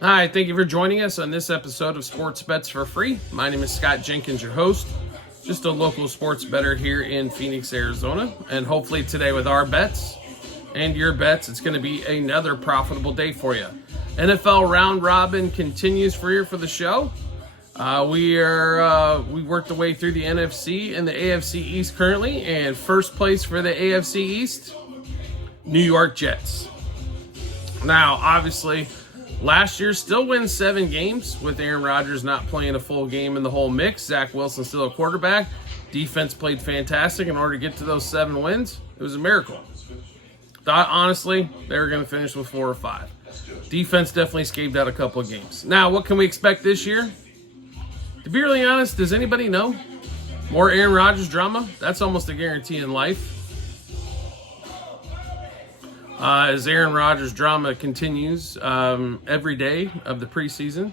Hi, thank you for joining us on this episode of Sports Bets for Free. My name is Scott Jenkins, your host, just a local sports bettor here in Phoenix, Arizona. And hopefully today with our bets and your bets, it's going to be another profitable day for you. NFL round robin continues for the show. We worked the way through the NFC and the AFC East currently, and first place for the AFC East, New York Jets. Now, obviously, last year still wins 7 games with Aaron Rodgers not playing a full game in the whole mix. Zach Wilson still a quarterback. Defense played fantastic in order to get to those 7 wins. It was a miracle. Thought, honestly, they were going to finish with 4 or 5. Defense definitely escaped out a couple of games. Now, what can we expect this year? To be really honest, does anybody know? More Aaron Rodgers drama? That's almost a guarantee in life. As Aaron Rodgers drama continues every day of the preseason.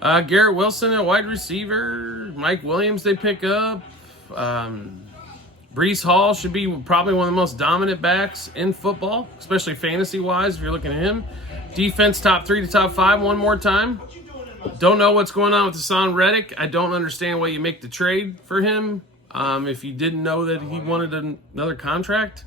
Garrett Wilson at wide receiver. Mike Williams they pick up. Breece Hall should be probably one of the most dominant backs in football, especially fantasy-wise if you're looking at him. Defense top 3 to top 5 one more time. Don't know what's going on with Hassan Reddick. I don't understand why you make the trade for him if you didn't know that he wanted another contract.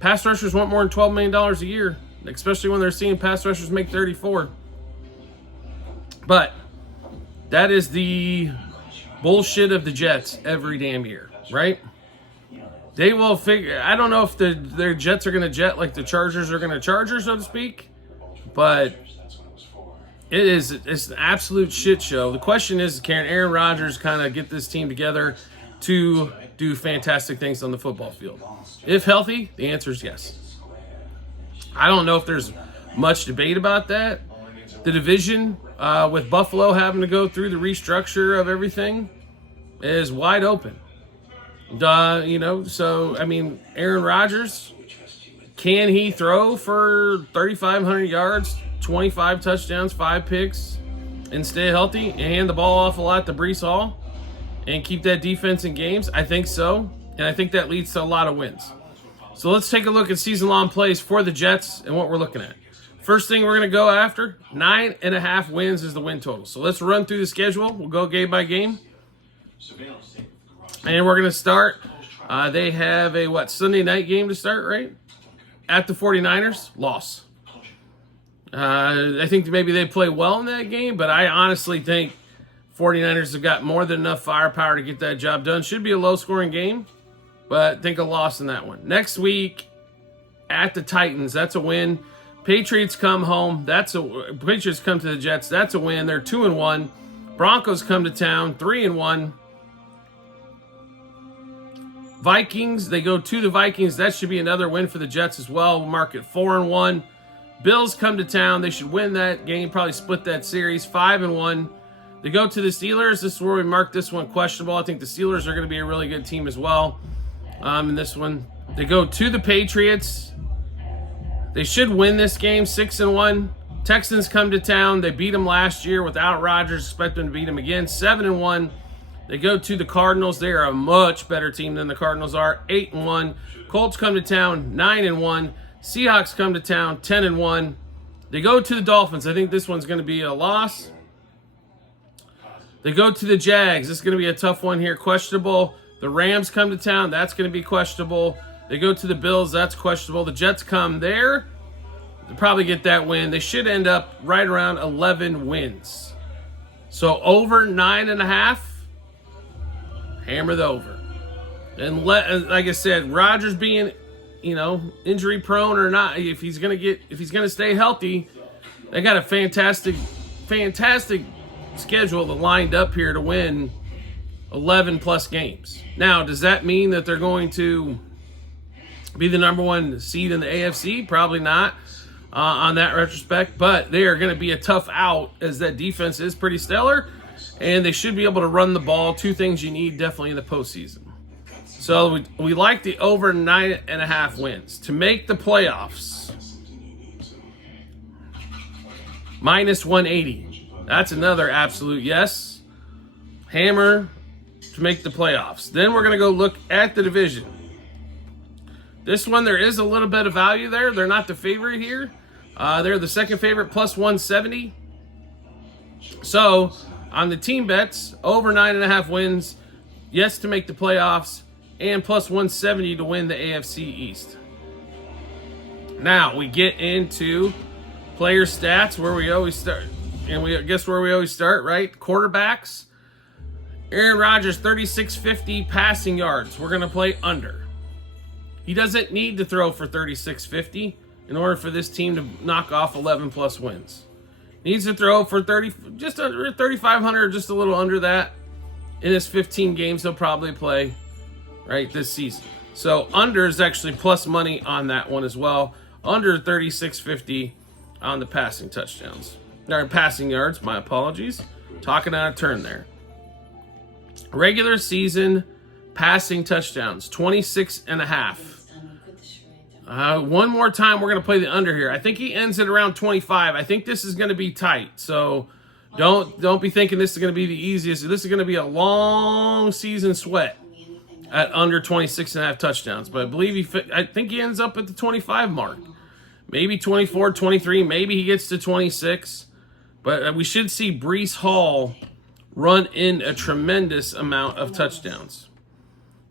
Pass rushers want more than $12 million a year, especially when they're seeing pass rushers make 34. But that is the bullshit of the Jets every damn year, right? They will figure. I don't know if their Jets are going to jet like the Chargers are going to Charger, so to speak, but it's an absolute shit show. The question is, can Aaron Rodgers kind of get this team together to do fantastic things on the football field? If healthy, the answer is yes. I don't know if there's much debate about that. The division, with Buffalo having to go through the restructure of everything, is wide open. So, I mean, Aaron Rodgers, can he throw for 3,500 yards, 25 touchdowns, 5 picks, and stay healthy and hand the ball off a lot to Breece Hall and keep that defense in games? I think so, and I think that leads to a lot of wins. So let's take a look at season-long plays for the Jets and what we're looking at. First thing we're going to go after, 9.5 wins is the win total. So let's run through the schedule. We'll go game by game. And we're going to start. They have a, Sunday night game to start, right? At the 49ers, loss. I think maybe they play well in that game, but I honestly think 49ers have got more than enough firepower to get that job done. Should be a low-scoring game, but think a loss in that one. Next week, at the Titans, that's a win. Patriots come home. Patriots come to the Jets. That's a win. They're 2-1. Broncos come to town, 3-1. Vikings, they go to the Vikings. That should be another win for the Jets as well. We'll mark it 4-1. Bills come to town. They should win that game, probably split that series, 5-1. They go to the Steelers. This is where we mark this one questionable. I think the Steelers are going to be a really good team as well in this one. They go to the Patriots. They should win this game, 6-1. Texans come to town. They beat them last year without Rodgers. Expect them to beat them again, 7-1. They go to the Cardinals. They are a much better team than the Cardinals are, 8-1. Colts come to town, 9-1. Seahawks come to town, 10-1. They go to the Dolphins. I think this one's going to be a loss. They go to the Jags. This is going to be a tough one here, questionable. The Rams come to town. That's going to be questionable. They go to the Bills. That's questionable. The Jets come there. They'll probably get that win. They should end up right around 11 wins. So over 9.5. Hammer the over. And like I said, Rodgers being, injury prone or not, if he's gonna stay healthy, they got a fantastic schedule lined up here to win 11 plus games. Now, does that mean that they're going to be the number 1 seed in the AFC? Probably not on that retrospect, but they are going to be a tough out as that defense is pretty stellar. And they should be able to run the ball. 2 things you need definitely in the postseason. So we like the over 9.5 wins. To make the playoffs, minus 180. That's another absolute yes. Hammer to make the playoffs. Then we're going to go look at the division. This one, there is a little bit of value there. They're not the favorite here. They're the second favorite, plus 170. So on the team bets, over 9.5 wins, yes to make the playoffs, and plus 170 to win the AFC East. Now we get into player stats, where we always start. And we guess where we always start, right? Quarterbacks. Aaron Rodgers, 3,650 passing yards. We're going to play under. He doesn't need to throw for 3,650 in order for this team to knock off 11 plus wins. He needs to throw for just under 3,500, just a little under that. In his 15 games he'll probably play, right, this season. So under is actually plus money on that one as well. Under 3,650 on the passing touchdowns. Or passing yards, my apologies. Talking out of turn there. Regular season passing touchdowns, 26.5. One more time, we're going to play the under here. I think he ends at around 25. I think this is going to be tight. So don't be thinking this is going to be the easiest. This is going to be a long season sweat at under 26.5 touchdowns. But I think he ends up at the 25 mark. Maybe 24, 23. Maybe he gets to 26. But we should see Breece Hall run in a tremendous amount of touchdowns.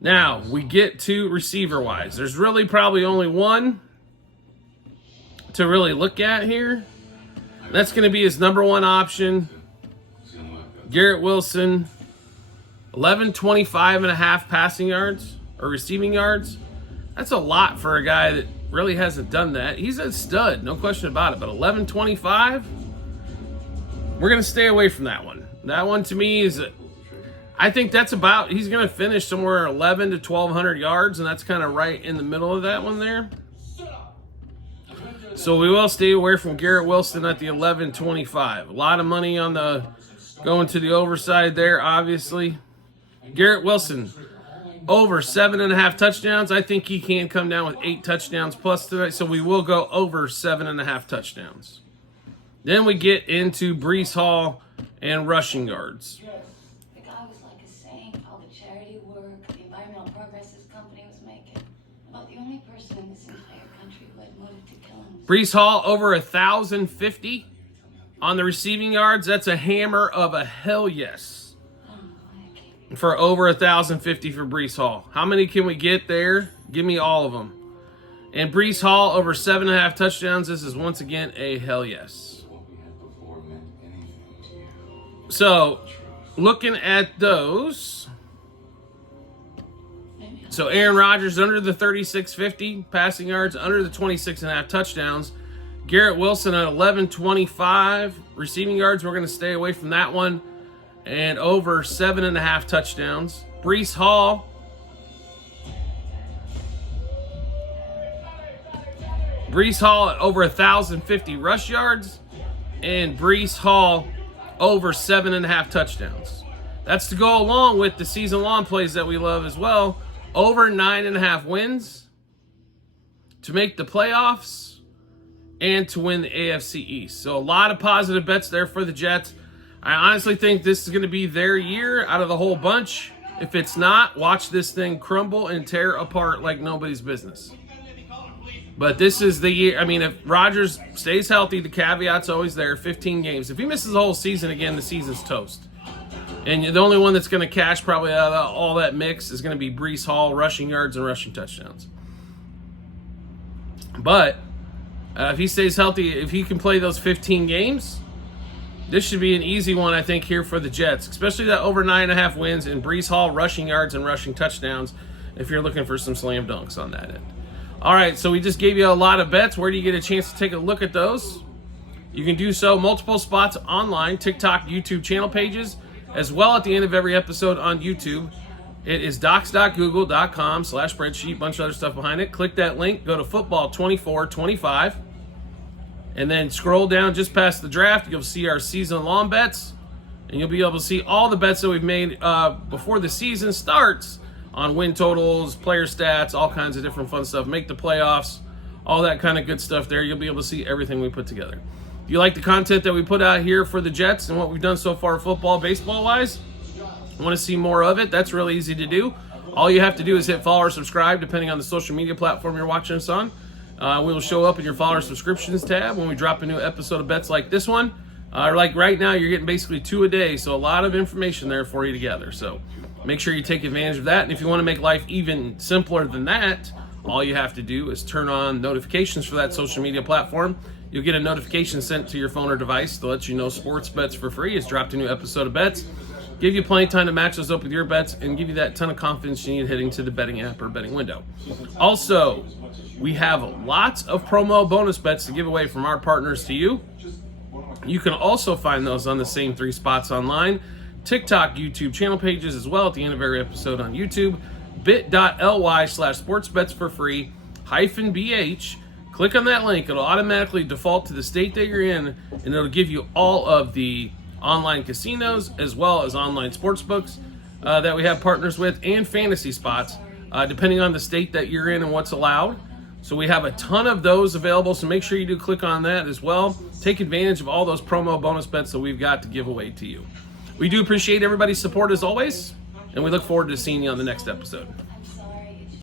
Now, we get to receiver-wise. There's really probably only one to really look at here. That's going to be his number one option, Garrett Wilson. 1125.5 passing yards or receiving yards. That's a lot for a guy that really hasn't done that. He's a stud, no question about it. But 1125, we're going to stay away from that one. That one to me is, I think that's about, he's going to finish somewhere 11 to 1,200 yards, and that's kind of right in the middle of that one there. So we will stay away from Garrett Wilson at the 1125. A lot of money on the going to the overside there, obviously. Garrett Wilson, over 7.5 touchdowns. I think he can come down with 8 touchdowns plus tonight, so we will go over 7.5 touchdowns. Then we get into Breece Hall and rushing yards. The guy was like a saint, all the charity work, the environmental progress his company was making. About the only person in this entire country who had motive to kill him. Breece Hall over 1,050 on the receiving yards. That's a hammer of a hell yes. For over 1,050 for Breece Hall. How many can we get there? Give me all of them. And Breece Hall over 7.5 touchdowns. This is once again a hell yes. So, looking at those. So, Aaron Rodgers under the 3,650 passing yards, under the 26.5 touchdowns. Garrett Wilson at 1125 receiving yards. We're going to stay away from that one. And over 7.5 touchdowns. Breece Hall. Breece Hall at over 1,050 rush yards. And Breece Hall over 7.5 touchdowns. That's to go along with the season-long plays that we love as well. Over 9.5 wins to make the playoffs and to win the AFC East. So a lot of positive bets there for the Jets. I honestly think this is going to be their year out of the whole bunch. If it's not, watch this thing crumble and tear apart like nobody's business. But this is the year. I mean, if Rodgers stays healthy, the caveat's always there, 15 games. If he misses the whole season again, the season's toast. And the only one that's going to cash probably out of all that mix is going to be Breece Hall, rushing yards and rushing touchdowns. But if he stays healthy, if he can play those 15 games, this should be an easy one, I think, here for the Jets, especially that over 9.5 wins and Breece Hall rushing yards and rushing touchdowns if you're looking for some slam dunks on that end. All right, so we just gave you a lot of bets. Where do you get a chance to take a look at those? You can do so multiple spots online, TikTok, YouTube channel pages, as well at the end of every episode on YouTube. It is docs.google.com/spreadsheet, bunch of other stuff behind it. Click that link, go to football 24-25, and then scroll down just past the draft. You'll see our season-long bets, and you'll be able to see all the bets that we've made before the season starts on win totals, player stats, all kinds of different fun stuff. Make the playoffs, all that kind of good stuff there. You'll be able to see everything we put together. If you like the content that we put out here for the Jets and what we've done so far football, baseball-wise, want to see more of it, that's really easy to do. All you have to do is hit follow or subscribe, depending on the social media platform you're watching us on. We will show up in your follow or subscriptions tab when we drop a new episode of bets like this one. Like right now, you're getting basically 2 a day, so a lot of information there for you to gather. So make sure you take advantage of that. And if you want to make life even simpler than that, all you have to do is turn on notifications for that social media platform. You'll get a notification sent to your phone or device to let you know Sports Bets for Free has dropped a new episode of bets. Give you plenty of time to match those up with your bets and give you that ton of confidence you need heading to the betting app or betting window. Also, we have lots of promo bonus bets to give away from our partners to you. You can also find those on the same 3 spots online: TikTok, YouTube channel pages, as well at the end of every episode on YouTube. bit.ly/sportsbetsforfree -BH. Click on that link. It'll automatically default to the state that you're in, and it'll give you all of the online casinos as well as online sports books that we have partners with, and fantasy spots, depending on the state that you're in and what's allowed. So we have a ton of those available, so make sure you do click on that as well. Take advantage of all those promo bonus bets that we've got to give away to you. We do appreciate everybody's support as always, and we look forward to seeing you on the next episode.